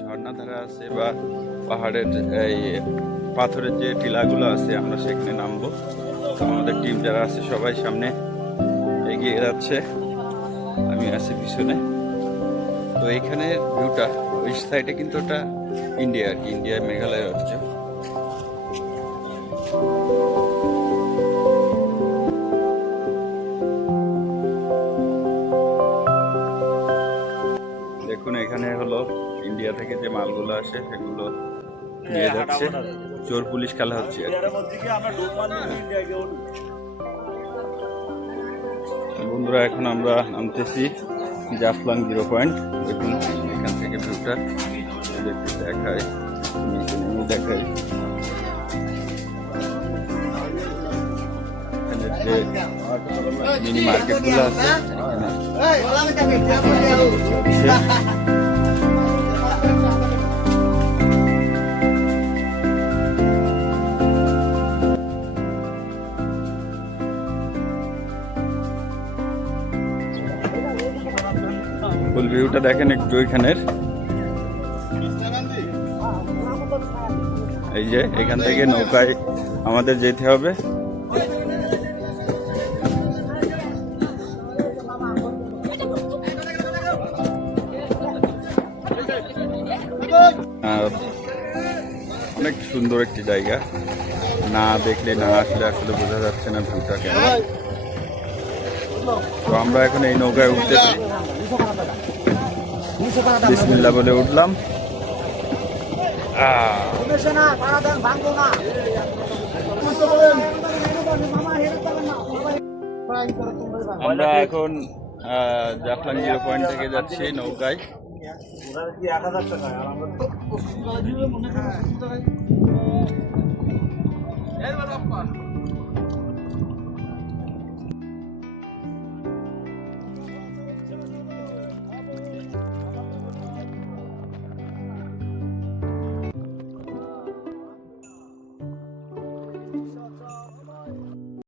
ঝর্ণাধারা আছে বা পাহাড়ের এই পাথরের যে টিলাগুলো আছে আমরা সেখানে নামবো। তো আমাদের টিম যারা আছে সবাই সামনে এগিয়ে যাচ্ছে, আমি আছি পিছনে। তো এইখানে ভিউটা ওই সাইডে কিন্তু ওটা ইন্ডিয়া আর কি, ইন্ডিয়া মেঘালয় রাজ্য। দেখুন এখানে হলো ইন্ডিয়া থেকে যে মালগুলো আসে সেগুলো নিয়ে যাচ্ছে, চোর পুলিশ খেলা হচ্ছে আর কি। বন্ধুরা এখন আমরা নামতেছি জাফলং 0 পয়েন্ট। দেখুন এখান থেকে ভিউটা একটু দেখায়, দেখাই এখানে যে মিনি মার্কেটগুলো আছে ফুল ভিউটা দেখেন একটু এখানের। এই যে এখান থেকে নৌকায় আমাদের যেতে হবে। অনেক সুন্দর একটি জায়গা, না দেখলে না আসলে আসলে বোঝা যাচ্ছে না ভিউটা কেমন। তো আমরা এখন এই নৌকায় উঠতেছি, বিসমিল্লাহ বলে উঠলাম। আমরা এখন জাফলং 0 পয়েন্ট থেকে যাচ্ছি নৌকায়।